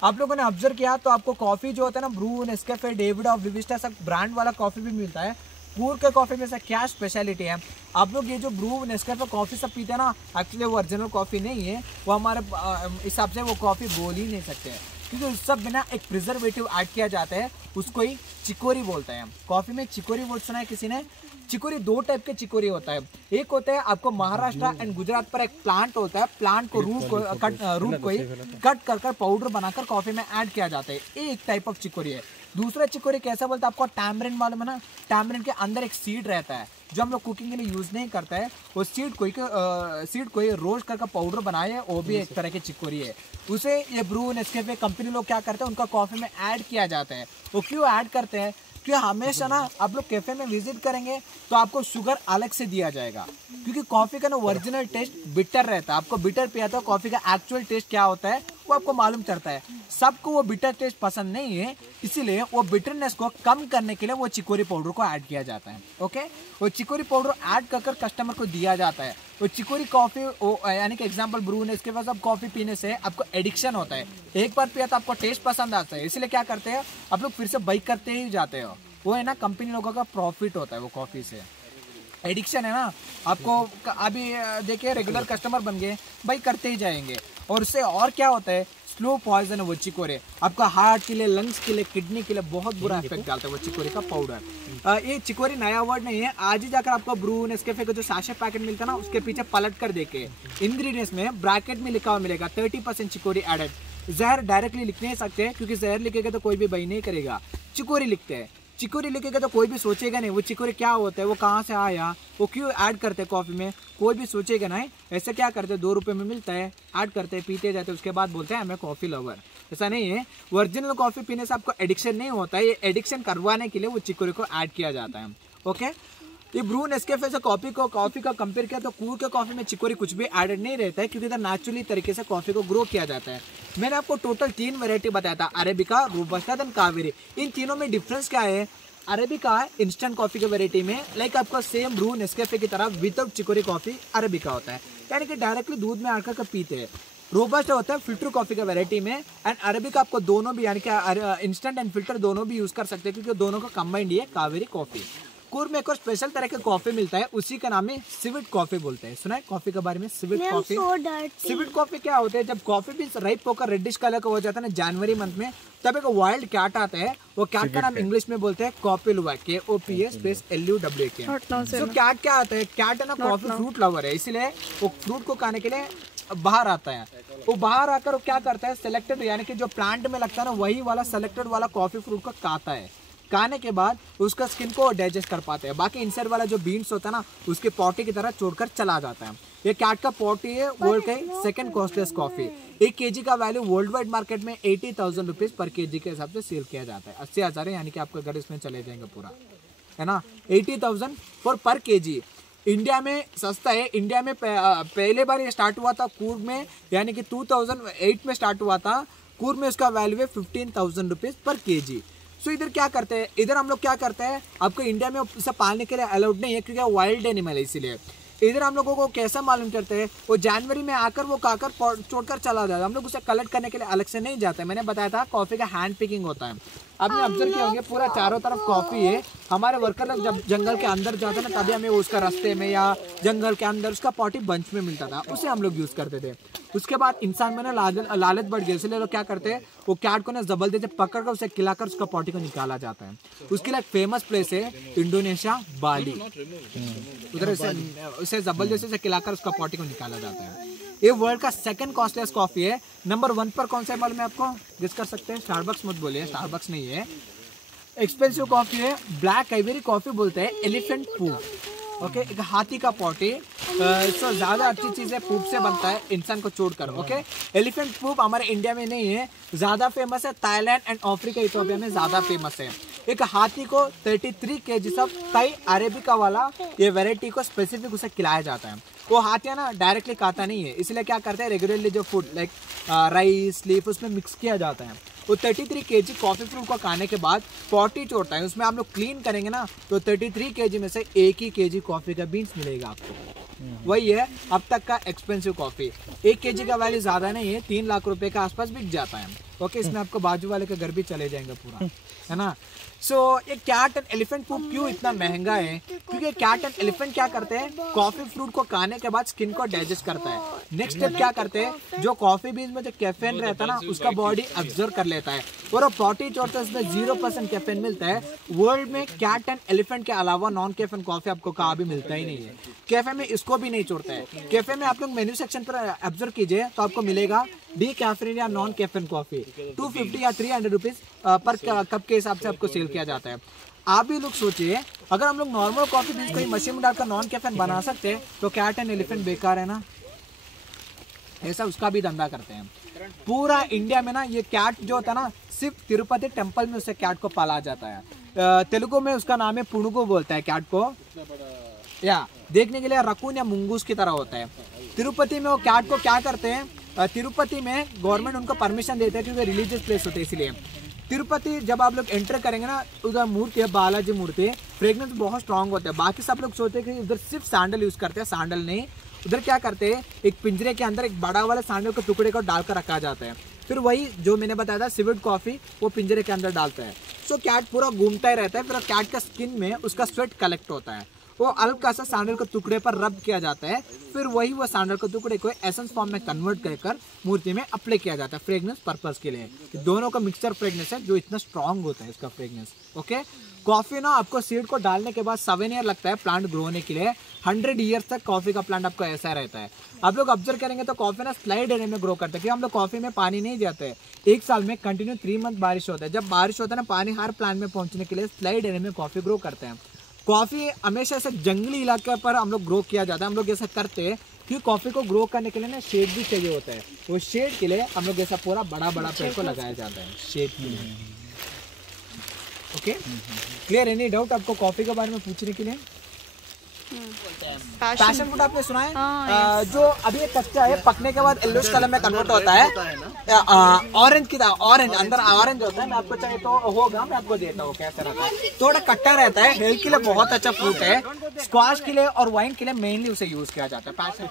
आप लोगों ने ऑब्जर्व किया तो आपको कॉफी जो होता है ना, ब्रू, नेस्कैफे, डेविड और विविस्टा सब ब्रांड वाला कॉफी भी मिलता है। कूर के कॉफी में से क्या स्पेशलिटी है, आप लोग ये जो ब्रू, नेस्कैफे कॉफी सब पीते हैं ना, एक्चुअली वो ओरिजिनल कॉफी नहीं है। वो हमारे हिसाब से वो कॉफी बोल ही नहीं सकते, क्योंकि उस सब में ना एक प्रिजर्वेटिव ऐड किया जाता है, उसको ही चिकोरी बोलते हैं। कॉफी में चिकोरी वर्ड सुना है किसी ने? चिकोरी 2 टाइप के चिकोरी होता है। एक होता है आपको महाराष्ट्र एंड गुजरात पर एक प्लांट होता है, प्लांट को रूट को ही कट कर पाउडर बनाकर कॉफी में ऐड किया जाता है, एक टाइप ऑफ चिकोरी है। दूसरा चिकोरी कैसा बोलते हैं आपको? टैमरिन मालूम है ना? टैमरिन के अंदर एक सीड रहता है जो हम लोग कुकिंग के लिए यूज नहीं करता है। वो सीड को ही रोस्ट करके पाउडर बनाए, वो भी एक तरह की चिकोरी है। उसे ये ब्रू, नेस्कैफे कंपनी लोग क्या करते हैं, उनका कॉफी में ऐड किया जाता है। वो क्यों ऐड करते हैं? क्योंकि हमेशा ना आप लोग कैफे में विजिट करेंगे तो आपको शुगर अलग से दिया जाएगा, क्योंकि कॉफी का ना ओरिजिनल टेस्ट बिटर रहता है। आपको बिटर पिया तो कॉफी का एक्चुअल टेस्ट क्या होता है वो आपको मालूम चलता है। सबको वो बिटर टेस्ट पसंद नहीं है, इसीलिए वो बिटरनेस को कम करने के लिए वो चिकोरी पाउडर को ऐड किया जाता है। ओके, वो चिकोरी पाउडर ऐड कर कस्टमर को दिया जाता है। वो चिकोरी कॉफी यानी कि एग्जांपल ब्रू ने, इसके बाद अब कॉफी पीने से आपको एडिक्शन होता है। एक बार पिया तो आपको टेस्ट पसंद आता है, इसलिए क्या करते हैं आप लोग फिर से बाई करते ही जाते हो। वो है ना कंपनी लोगों का प्रॉफिट होता है वो कॉफी से। एडिक्शन है ना, आपको अभी देखिए रेगुलर कस्टमर बन गए, भाई करते ही जाएंगे। और उससे और क्या होता है, स्लो पॉइजन है वो चिकोरे, आपका हार्ट के लिए, लंग्स के लिए, किडनी के लिए बहुत बुरा इफेक्ट डालता है वो चिकोरी का पाउडर। ये चिकोरी नया वर्ड नहीं है, आज ही जाकर आपको ब्रू, नेस्कैफे का जो सैशे पैकेट मिलता है ना, उसके पीछे पलट कर देखे इंग्रेडिएंट्स में ब्रैकेट में लिखा हुआ मिलेगा 30% चिकोरी एडेड। जहर डायरेक्टली लिख नहीं सकते, क्योंकि जहर लिखेगा तो कोई भी बाई नहीं करेगा। चिकोरी लिखते हैं, चिकोरी लिखेगा तो कोई भी सोचेगा नहीं वो चिकोरी क्या होता है, वो कहाँ से आया, वो क्यों ऐड करते हैं कॉफी में, कोई भी सोचेगा नहीं। ऐसे क्या करते हैं, 2 रुपए में मिलता है, ऐड करते हैं, पीते जाते हैं, उसके बाद बोलते हैं मैं कॉफी लवर। ऐसा नहीं है, ओरिजिनल कॉफी पीने से आपको एडिक्शन नहीं होता है, ये एडिक्शन करवाने के लिए वो चिकोरी को ऐड किया जाता है। ओके, ये ब्रू, नेस्कैफे से कॉफी का कंपेयर किया तो कूर के कॉफी में चिकोरी कुछ भी एडेड नहीं रहता है, क्योंकि इधर नेचुरली तरीके से कॉफी को ग्रो किया जाता है। मैंने आपको टोटल 3 वैरायटी बताया था, अरेबिका, रोबस्टा एंड कावेरी। इन तीनों में डिफरेंस क्या है? अरेबिका इंस्टेंट कॉफी के वैरायटी में लाइक आपका सेम ब्रू, नेस्कैफे की तरह विदाउट चिकोरी कॉफी अरेबिका होता है, यानी कि डायरेक्टली दूध में आकर पीते हैं। रोबस्टा होता है फिल्टर कॉफी का वैरायटी में, एंड अरेबिका आपको दोनों भी यानी कि इंस्टेंट एंड फिल्टर दोनों भी यूज कर सकते हैं, क्योंकि दोनों का कंबाइंड है कावेरी कॉफी। कूर में एक और स्पेशल तरह के कॉफी मिलता है, उसी का नाम है सिविट कॉफी बोलते हैं। सुना है कॉफी के बारे में? Civet coffee. सिविट कॉफी क्या होता है, जब कॉफी भी राइप होकर रेडिश कलर का हो जाता है ना जनवरी मंथ में, तब एक वाइल्ड कैट आता है, वो कैट का नाम इंग्लिश में बोलते हैं कॉपी लुआ, KOPS_LUWA। तो कैट क्या आता है, कैट है ना कॉफी फ्रूट लवर है, इसलिए वो फ्रूट को खाने के लिए बाहर आता है। वो बाहर आकर वो क्या करता है, सिलेक्टेड यानी कि जो प्लांट में लगता है ना वही वाला सिलेक्टेड वाला कॉफी फ्रूट को खाता है। खाने के बाद उसका स्किन को डाइजेस्ट कर पाते हैं, बाकी इनसाइड वाला जो बीन्स होता है ना उसके पॉटी की तरह छोड़कर चला जाता है। ये कैट का पॉटी है, वर्ल्ड का सेकंड कॉस्टलेस्ट कॉफी। 1 kg का वैल्यू वर्ल्ड वाइड मार्केट में 80,000 रुपीज पर kg के हिसाब से सेल किया जाता है। 80,000 यानी कि आपका घर इसमें चले जाएंगे पूरा, है ना। 80,000 फॉर पर kg। इंडिया में सस्ता है, इंडिया में पहले बार ये स्टार्ट हुआ था कूर्ग में, यानी कि 2008 में स्टार्ट हुआ था। कूर्ग में उसका वैल्यू है 15,000 रुपीज पर kg। सो इधर क्या करते हैं, इधर हम लोग क्या करते हैं, आपको इंडिया में उसे पालने के लिए अलाउड नहीं है क्योंकि वाइल्ड एनिमल है, इसीलिए इधर हम लोगों को कैसा मालूम करते हैं, वो जनवरी में आकर वो खाकर छोड़कर चला जाता है। हम लोग उसे कलेक्ट करने के लिए अलग से नहीं जाते। मैंने बताया था कॉफी का हैंड पिकिंग होता है। आपने ऑब्जर्व किया होंगे पूरा चारों तरफ कॉफी है। हमारे वर्कर लोग जब जंगल के अंदर जाते हैं ना, तभी हमें उसका रास्ते में या जंगल के अंदर उसका पॉटी बंच में मिलता था, उसे हम लोग यूज करते थे। उसके बाद इंसान में ना लालच बढ़ गई, इसलिए लोग क्या करते हैं, वो कैट को ना जबरदस्ती पकड़ कर उसे खिलाकर उसका पॉटी को निकाला जाता है। उसके लिए एक फेमस प्लेस है इंडोनेशिया, बाली। उधर उसे जबरदस्ती से खिलाकर उसका पॉटी को निकाला जाता है। ये वर्ल्ड का सेकंड कॉस्टलीस्ट कॉफी है। नंबर 1 पर कौन सा है मालूम है आपको? गेस कर सकते हैं? स्टारबक्स मत बोलिए, स्टारबक्स नहीं है। एक्सपेंसिव कॉफी है, ब्लैक आइवरी कॉफी बोलते हैं, एलिफेंट पूप। ओके, एक हाथी का पॉटी। सो ज्यादा अच्छी चीज है, पूप से बनता है इंसान को छोड़कर। ओके, एलिफेंट पूप हमारे इंडिया में नहीं है, ज्यादा फेमस है थाईलैंड एंड अफ्रीका, इथियोपिया में ज्यादा फेमस है। एक हाथी को 33 kg सब थाई अरेबिका वाला ये वैरायटी को स्पेसिफिक उसे खिलाया जाता है। वो हाथिया ना डायरेक्टली खाता नहीं है, इसलिए क्या करते हैं, रेगुलरली जो फूड लाइक राइस लीफ उसमें मिक्स किया जाता है। वो 33 kg कॉफी फ्रूट को खाने के बाद पॉटी छोड़ता है, उसमें आप लोग क्लीन करेंगे ना तो 33 kg में से 1 ही kg कॉफी का बीन्स मिलेगा आपको। वही है अब तक का एक्सपेंसिव कॉफी। 1 kg का वैल्यू ज्यादा नहीं है, 3 लाख रुपए के आसपास बिक जाता है। ओके, इसमें आपको बाजू वाले के घर भी चले जाएंगे पूरा, है ना। सो ये कैट एंड एलिफेंट पूप क्यों इतना महंगा है? क्योंकि कैट एंड एलिफेंट क्या करते हैं, कॉफी फ्रूट को खाने के बाद स्किन को डाइजेस्ट करता है। नेक्स्ट स्टेप क्या करते हैं, जो कॉफी बीज में जो कैफीन रहता है ना, उसका बॉडी अब्जॉर्ब कर लेता है और वो पॉटी छोड़ता है, उसमें 0% कैफीन मिलता है। वर्ल्ड में कैट एंड एलिफेंट के अलावा नॉन कैफीन कॉफी आपको कहाँ भी मिलता ही नहीं है। कैफे में इसको भी नहीं छोड़ता है। कैफे में आप लोग मेन्यू सेक्शन पर ऑब्जर्व कीजिए तो आपको मिलेगा डी कैफीन या नॉन कैफीन कॉफी 250 या 300 रुपीज पर कप के हिसाब से आपको सेल किया जाता है। आप भी लोग सोचिए, अगर हम लोग नॉर्मल कॉफी बीज कहीं मशीन में डालकर नॉन कैफीन बना सकते हैं तो कैट एंड एलिफेंट बेकार है ना। ऐसा उसका भी धंधा करते हैं। पूरा इंडिया में ना ये कैट जो होता है ना, सिर्फ तिरुपति टेम्पल में उसे कैट को पाला जाता है। तेलुगु में उसका नाम है पुनुगु बोलता है कैट को, या देखने के लिए रकून या मुंगूस की तरह होता है। तिरुपति में वो कैट को क्या करते हैं, तिरुपति में गवर्नमेंट उनको परमिशन देते हैं क्योंकि रिलीजियस प्लेस होते हैं, इसलिए तिरुपति जब आप लोग एंटर करेंगे ना, उधर मूर्ति है बालाजी मूर्ति, फ्रेग्रेंस बहुत स्ट्रांग होता है। बाकी सब लोग सोचते हैं कि उधर सिर्फ सैंडल यूज करते हैं, सैंडल नहीं, उधर क्या करते हैं, एक पिंजरे के अंदर एक बड़ा वाला सैंडल के टुकड़े को डालकर रखा जाता है। फिर वही जो मैंने बताया था सिविड कॉफी, वो पिंजरे के अंदर डालता है। सो कैट पूरा घूमता ही रहता है। फिर कैट का स्किन में उसका स्वेट कलेक्ट होता है, वो हल्का सा सैंडल के टुकड़े पर रब किया जाता है। फिर वही वो सैंडल के टुकड़े को एसेंस फॉर्म में कन्वर्ट कर मूर्ति में अप्लाई किया जाता है फ्रेग्रेंस पर्पस के लिए। दोनों का मिक्सचर फ्रेग्रेंस है जो इतना स्ट्रांग होता है इसका फ्रेग्रेंस। ओके, कॉफी ना आपको सीड को डालने के बाद 7 ईयर लगता है प्लांट ग्रो होने के लिए। 100 ईयर्स तक कॉफी का प्लांट आपको ऐसा रहता है। आप लोग ऑब्जर्व करेंगे तो कॉफी ना स्लाइड एरिया में ग्रो करता है, क्योंकि हम लोग कॉफी में पानी नहीं देते। एक साल में कंटिन्यू 3 मंथ बारिश होता है। जब बारिश होता है ना, पानी हर प्लांट में पहुंचने के लिए स्लाइड एरिया में कॉफी ग्रो करते हैं। कॉफी हमेशा ऐसे जंगली इलाके पर हम लोग ग्रो किया जाता है। हम लोग ऐसा करते हैं क्योंकि कॉफी को ग्रो करने के लिए ना शेड भी चाहिए होता है। वो शेड के लिए हम लोग ऐसा पूरा बड़ा बड़ा पेड़ को लगाया जाता है शेड के लिए। Okay, clear? एनी डाउट आपको कॉफी के बारे में पूछने के लिए? पैशन फ्रूट आपने सुना है? जो अभी ये कच्चा है, पकने के बाद येलोइश कलर में कन्वर्ट होता है। ऑरेंज की तरह, ऑरेंज अंदर ऑरेंज होता है। मैं आपको चाहिए तो होगा, मैं आपको देता हूँ कैसे रहता है। थोड़ा कट्टा रहता है, हेल्थ के लिए बहुत अच्छा फ्रूट है। स्क्वाश के लिए और वाइन के लिए मेनली उसे यूज किया जाता है। पैशन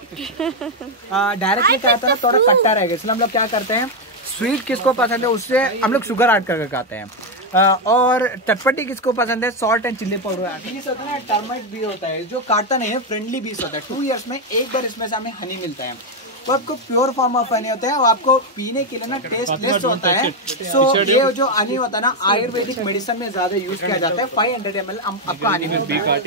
डायरेक्टली क्या होता है ना, थोड़ा कट्टा रहेगा, इसलिए हम लोग क्या करते हैं, स्वीट किसको पसंद है उससे हम लोग शुगर ऐड करके खाते हैं। और चटपटी किसको पसंद है, salt and chilli powder add. बीस होता है ना, टर्माइट बी होता है जो काटता नहीं है, फ्रेंडली बीस होता है। 2 इयर्स में एक बार इसमें से हमें हनी मिलता है। वो आपको प्योर फॉर्म ऑफ हनी होता है और आपको पीने के लिए ना टेस्टलेस होता है। सो ये जो हनी होता है ना, आयुर्वेदिक मेडिसिन में ज्यादा यूज किया जाता है। 500 ml आपका हनी मिलता है।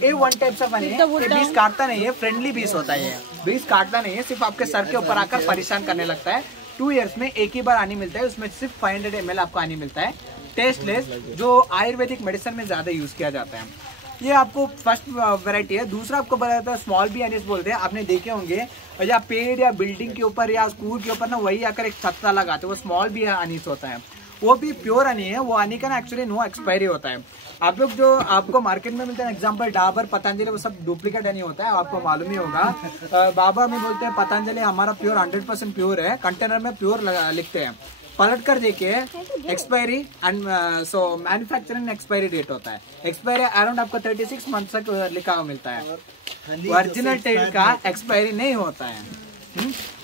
ये 1 टाइप ऑफ हनी है, ये बीस काटता नहीं है, फ्रेंडली बीस होता है। बीस काटता नहीं है, सिर्फ आपके सर के ऊपर आकर परेशान करने लगता है। 2 इयर्स में एक ही बार हनी मिलता है, उसमें सिर्फ 500 ml आपको हनी मिलता है, टेस्टलेस, जो आयुर्वेदिक मेडिसिन में ज्यादा यूज किया जाता है। ये आपको फर्स्ट वैरायटी है। दूसरा आपको बताया था स्मॉल बी अनीस बोलते हैं, आपने देखे होंगे या पेड़ या बिल्डिंग के ऊपर या स्कूल के ऊपर ना वही आकर एक छत्ता लगाते हैं, वो स्मॉल बी अनीस होता है। वो भी प्योर हनी है। वो हनी का ना एक्चुअली नो एक्सपायरी होता है। आप लोग जो आपको मार्केट में मिलते हैं, एग्जांपल डाबर, पतंजलि, वो सब डुप्लीकेट हनी होता है, आपको मालूम ही होगा। बाबा में बोलते हैं पतंजलि हमारा प्योर 100% प्योर है, कंटेनर में प्योर लिखते हैं। पलट कर देखिए expiry and so manufacturing expiry date होता है। एक्सपायरी अराउंड आपको 36 मंथ तक लिखा हुआ मिलता है। ओरिजिनल टेल का एक्सपायरी नहीं होता है।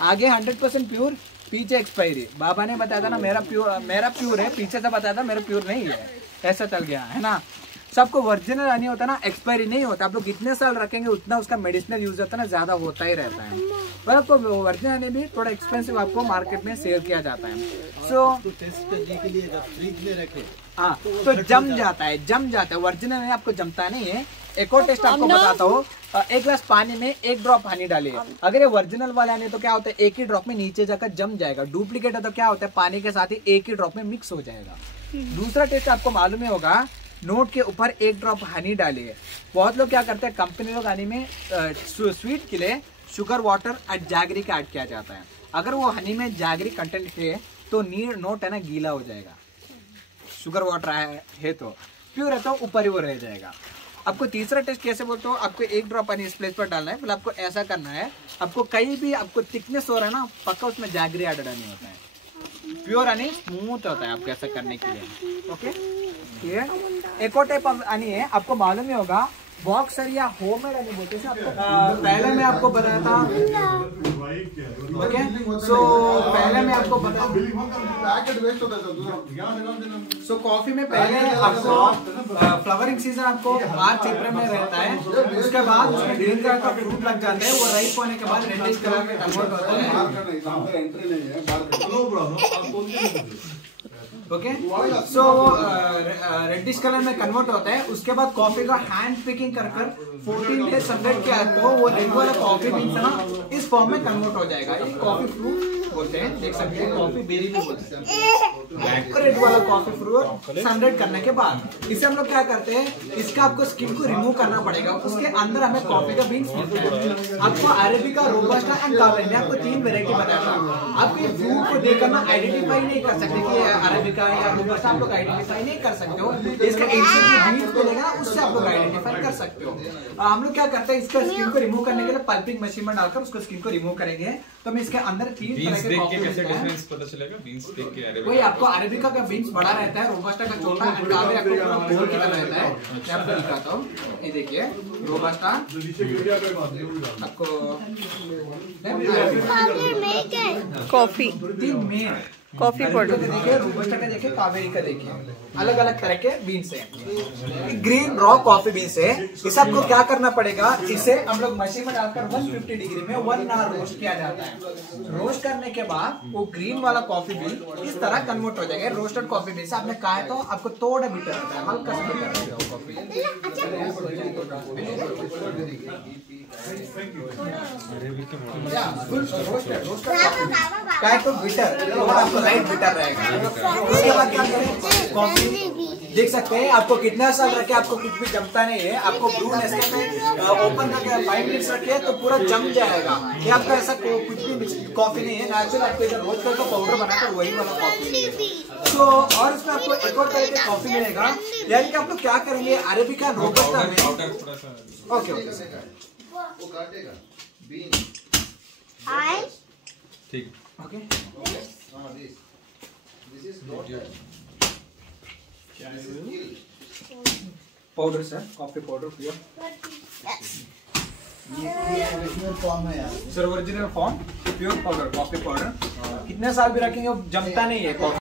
आगे 100% प्योर, पीछे एक्सपायरी। बाबा ने बताया था ना मेरा प्योर है, पीछे से बताया था मेरा प्योर नहीं है, ऐसा चल गया है ना। सबको ओरिजिनल नहीं होता ना, एक्सपायरी नहीं होता। आप लोग जितने साल रखेंगे उतना उसका मेडिसिनल यूज होता है ना, ज्यादा होता ही रहता है। पर आपको ओरिजिनल भी थोड़ा एक्सपेंसिव आपको मार्केट में सेल किया जाता है। सो टेस्ट करने के लिए जब फ्रिज में रखे हाँ तो जम जाता है। ओरिजिनल में आपको जमता नहीं है। एक और टेस्ट आपको बताता हूँ। एक ग्लास पानी में 1 ड्रॉप हनी डालिए। अगर ये ओरिजिनल वाला नहीं तो क्या होता है, एक ही ड्रॉप में नीचे जाकर जम जाएगा। डुप्लीकेट है तो क्या होता है, पानी के साथ ही एक ही ड्रॉप में मिक्स हो जाएगा। दूसरा टेस्ट आपको मालूम ही होगा, नोट के ऊपर 1 ड्रॉप हनी डालिए। बहुत लोग क्या करते हैं, कंपनी लोग हनी में स्वीट के लिए शुगर वाटर और जैगरी का ऐड किया जाता है। अगर वो हनी में जैगरी कंटेंट है तो नोट है ना गीला हो जाएगा। शुगर वाटर है तो प्योर है तो ऊपर ही वो रह जाएगा। आपको तीसरा टेस्ट कैसे बोलते हो, आपको 1 ड्रॉप हनी इस प्लेस पर डालना है। मतलब आपको ऐसा करना है, आपको कहीं भी आपको थिकनेस हो रहा है ना, पक्का उसमें जैगरी ऐड नहीं होता है। प्योर हनी स्मूथ होता है आपको ऐसा करने के लिए। ओके, एक और टाइप ऑफ हनी है, आपको मालूम ही होगा, बॉक्सर या होममेड हनी बोलते हैं आपको। पहले मैं आपको बताया था। ओके, सो पहले मैं आपको बताया, सो कॉफी में पहले आपको फ्लावरिंग सीजन आपको मार्च अप्रैल में रहता है। उसके बाद उसमें ग्रीन कलर का फ्रूट लग जाता है। वो राइप होने के बाद रेडिश कलर में कन्वर्ट होता है। ओके, सो रेडिश कलर में कन्वर्ट होता है। उसके बाद कॉफी का हैंड पिकिंग कर 14 डेज सबमिट किया तो वो रेड वाला कॉफी बीन्स है ना इस फॉर्म में कन्वर्ट हो जाएगा। ये कॉफी फ्रूट बोलते हैं, देख सकते हैं, कॉफी बेरी भी बोलते हैं। रेड वाला कॉफी फ्रूट सनरेड करने के बाद इसे हम लोग क्या करते हैं, इसका आपको स्किन को रिमूव करना पड़ेगा। उसके अंदर हमें कॉफी का बीन्स मिलता है। आपको अरेबिका, रोबस्टा एंड कावेरी, आपको 3 वेरायटी बताया था। आप ये फ्रूट को देखकर ना आइडेंटिफाई नहीं कर सकते कि अरेबिका या रोबस्टा, आप लोग आइडेंटिफाई नहीं कर सकते हो। इसका बीन्स मिलेगा ना, उससे आप लोग आइडेंटिफाई कर सकते हो। हम लोग क्या करते हैं, इसका स्किन को रिमूव करने के लिए पल्पिंग मशीन में डालकर उसको स्किन को रिमूव करेंगे। तो मैं इसके अंदर 3 तरह के कॉफी कैसे डिफरेंस पता चलेगा? बीन्स देख के अरेबिका, वही आपको अरेबिका का बीन्स बड़ा रहता है, रोबस्टा का छोटा, एंड कावेरी आपको गोल की तरह रहता है। मैं आपको दिखाता हूँ, ये देखिए रोबस्टा आपको कॉफी, 3 मेन कॉफी पाउडर देखिए, रोबस्टा का देखिए, कावेरी का देखिए, अलग अलग तरह के बीन्स हैं। ग्रीन रॉ कॉफी बीन्स है। इस आपको क्या करना पड़ेगा, इसे हम लोग मशीन में डालकर 150 डिग्री में 1 आवर रोस्ट किया जाता है। रोस्ट करने के बाद वो ग्रीन वाला कॉफी बीन इस तरह कन्वर्ट हो जाएगा। रोस्टेड कॉफी बीन से आपने कहा है तो आपको थोड़ा बिटर रहता है, हल्का सा बिटर रहता है कॉफी। क्या तो बिटर, आपको लाइट बिटर रहेगा। उसके बाद क्या करें, कॉफी देख सकते हैं, आपको कितना साल रखे आपको कुछ भी जमता नहीं है। आपको ब्रू नेस्ले में ओपन करके 5 मिनट्स रखे तो पूरा जम जाएगा। ये आपका ऐसा कुछ भी कॉफी नहीं है, नेचुरल आपको इधर रोज का पाउडर बनाकर वही वाला कॉफी है। तो और इसमें आपको एक और तरह की कॉफी मिलेगा, यानी कि आप लोग क्या करेंगे, अरेबिका, रोबस्टा में। ओके वो काटेगा बीन ठीक, ओके, हां this is not powder sir, coffee powder pure, ये ओरिजिनल फॉर्म है यार। Sir original form pure powder, coffee powder. कितने साल भी रखेंगे वो जमता नहीं है कॉफी।